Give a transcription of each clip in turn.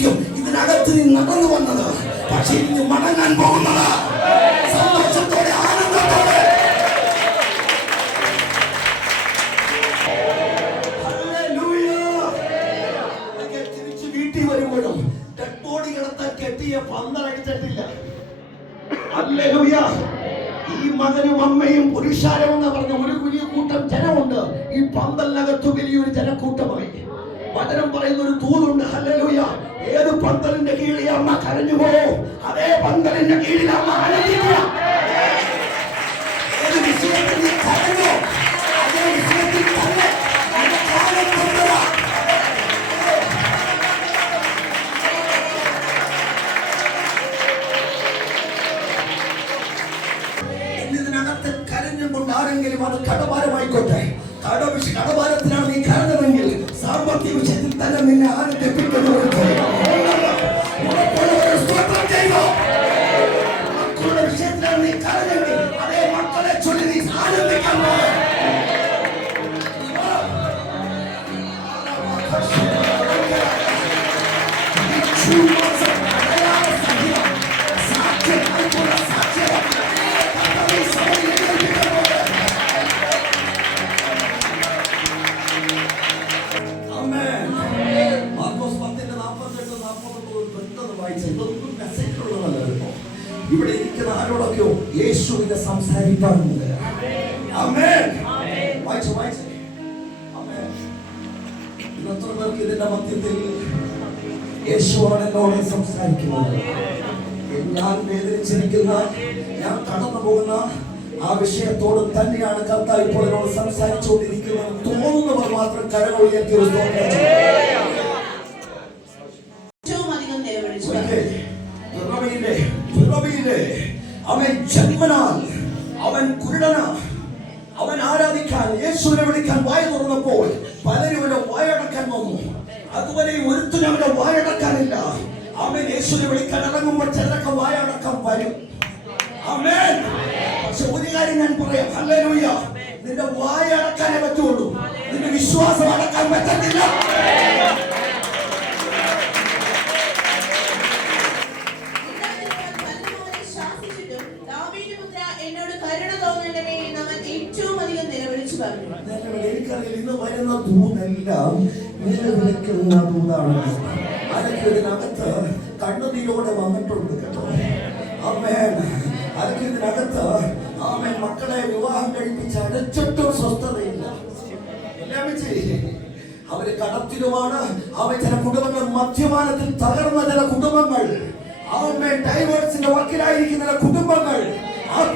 ആയിരിക്കും ഇതിനകത്ത് നീ നടന്നു വന്നത്. പക്ഷെ ഇന്ന് മടങ്ങാൻ പോകുന്നത് സന്തോഷത്തോടെ ആനന്ദത്തോടെ. കെട്ടിയ. ഈ മകനും അമ്മയും പുരുഷാരം എന്ന് പറഞ്ഞ ഒരു വലിയ കൂട്ടം ജനമുണ്ട്. ഈ പന്തലിനകത്ത് വലിയൊരു ജനക്കൂട്ടമായി വചനം പറയുന്ന ഒരു തൂതുണ്ട് ഹല്ലേലൂയ. ഏത് പന്തലിന്റെ കീഴിൽ അമ്മ കരഞ്ഞു പോവോ അതേ പന്തലിന്റെ കീഴിൽ അമ്മ ആനന്ദിക്കുക ഏത് വിഷയത്തിൽ നീ കരഞ്ഞോ? അതേ വിഷയത്തിൽ തന്നെ. ഇതിനകത്ത് കരഞ്ഞും കൊണ്ട് ആരെങ്കിലും അത് കടഭാരമായിക്കോട്ടെ? കട കടഭാരത്തിനാണ് നീ കരഞ്ഞതെങ്കിൽ സാമ്പത്തിക വിഷയത്തിൽ തന്നെ നിന്നെ ആനന്ദിപ്പിക്കുന്നവർക്ക് ഉറപ്പുള്ളവർ സ്തോത്രം ചെയ്യുക. മക്കളുടെ വിഷയത്തിലാണ് നീ കരഞ്ഞെങ്കിൽ അതേ മക്കളെ ചൊല്ലി നീ ആനന്ദിക്കാൻ പോകുന്നു. വായിച്ച് ഇതൊന്നും മെസ്സേജിലുള്ളതല്ല കേട്ടോ. ഇവിടെ ഇരിക്കുന്ന ആരോടൊക്കെയോ യേശുവിനെ സംസാരിക്കാറുണ്ട്. വായിച്ചു വായിച്ചു. എത്ര പേർക്ക് ഇതിന്റെ മധ്യത്തിൽ യേശുവാണ് എന്നോട് സംസാരിക്കുന്നത്? ഞാൻ വേദനിച്ചിരിക്കുന്ന ഞാൻ കടന്നു പോകുന്ന ആ വിഷയത്തോട് തന്നെയാണ് കർത്താവ് ഇപ്പോൾ എന്നോട് സംസാരിച്ചുകൊണ്ടിരിക്കുന്നത്. തോന്നുന്നവർ മാത്രം കരങ്ങൾ ഉയർത്തി ഒരു അവൻ അവൻ കുരുടനാണ്. അവൻ ആരാധിക്കാൻ യേശുവിനെ വിളിക്കാൻ വായ തുറന്നപ്പോൾ പലരും അവന്റെ വായടക്കാൻ വന്നു. അതുവരെ ഒരുത്തിനും അവന്റെ വായടക്കാനില്ല അവൻ യേശുവിനെ വിളിക്കാൻ ഇറങ്ങുമ്പോൾ ചിലരൊക്കെ വായടക്കം വരും. ആമേൻ. പക്ഷെ ഒരു കാര്യം ഞാൻ പറയാം. ഹല്ലേലൂയ. നിന്റെ വായ അടക്കാനേ പറ്റുള്ളൂ. നിന്റെ വിശ്വാസം അടക്കാൻ പറ്റത്തില്ല. എന്ന് അവൻ പറഞ്ഞു ഇന്ന് വരുന്ന കണ്ണുനീരോടെ വന്നിട്ടുണ്ട് കേട്ടോ. അമ്മേ അതൊക്കെ ഇതിനകത്ത് മക്കളെ വിവാഹം കഴിപ്പിച്ച് അടച്ചിട്ടും സ്വസ്ഥതയില്ല? അവർ കടത്തിലുമാണ്. അവ ചില കുടുംബങ്ങൾ മദ്യപാനത്തിൽ തകർന്ന ചില കുടുംബങ്ങൾ. അവന്മേ ഡൈവേഴ്സിന്റെ വക്കിലായിരിക്കുന്ന ചില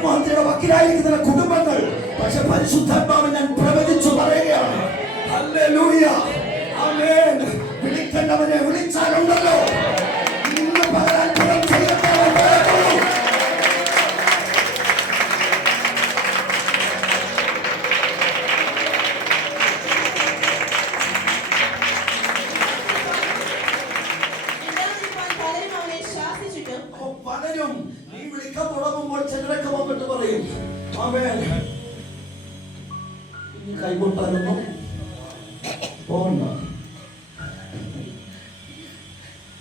ആത്മഹത്യയുടെ വക്കിലായിരിക്കുന്ന കുടുംബങ്ങൾ പക്ഷെ പരിശുദ്ധാത്മാവ് ഞാൻ പ്രവചിച്ചു പറയുകയാണ്. വിളിക്കേണ്ടവനെ വിളിച്ചാലുണ്ടല്ലോ. പറയും ഇനി കൈകൊട്ടാനൊന്നും പോകണ്ട.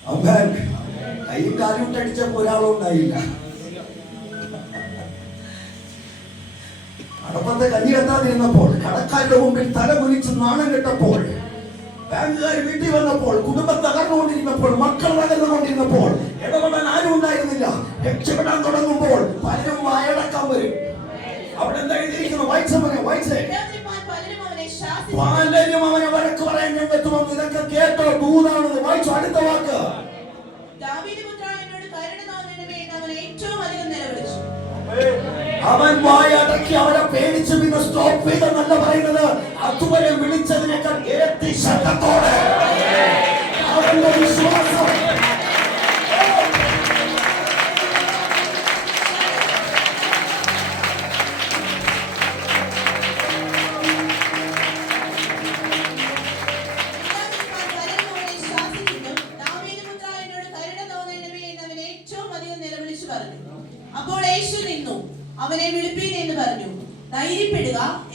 ആമേൻ. കൈയും കാലും ഇട്ടടിച്ചപ്പോ ഒരാളും ഉണ്ടായില്ല. കടപ്പത്തെ കഞ്ഞി കത്താതിരുന്നപ്പോൾ കടക്കാരുടെ മുമ്പിൽ തല കുലിച്ച് നാണം കെട്ടപ്പോൾ ബാങ്കുകാർ വീട്ടിൽ വന്നപ്പോൾ കുടുംബം തകർന്നുകൊണ്ടിരുന്നപ്പോൾ മക്കൾ പലരും അവനെ വഴക്ക് പറയാൻ രംഗത്തുവന്നു ഇതൊക്കെ കേട്ടോ ദൂതാണെന്ന്. വായിച്ചു അടുത്ത വാക്ക്. അവൻ വായടക്കി അവനെ പേടിച്ച് പിന്നെ സ്റ്റോപ്പ് ചെയ്തെന്നല്ല പറയുന്നത്. അതുവരെ വിളിച്ചതിനേക്കാൾ ഇരട്ടി ശബ്ദത്തോടെ പറഞ്ഞു. അപ്പോൾ യേശു നിന്നു. അവനെ വിളിപ്പീൻ എന്ന് പറഞ്ഞു. ധൈര്യപ്പെടുക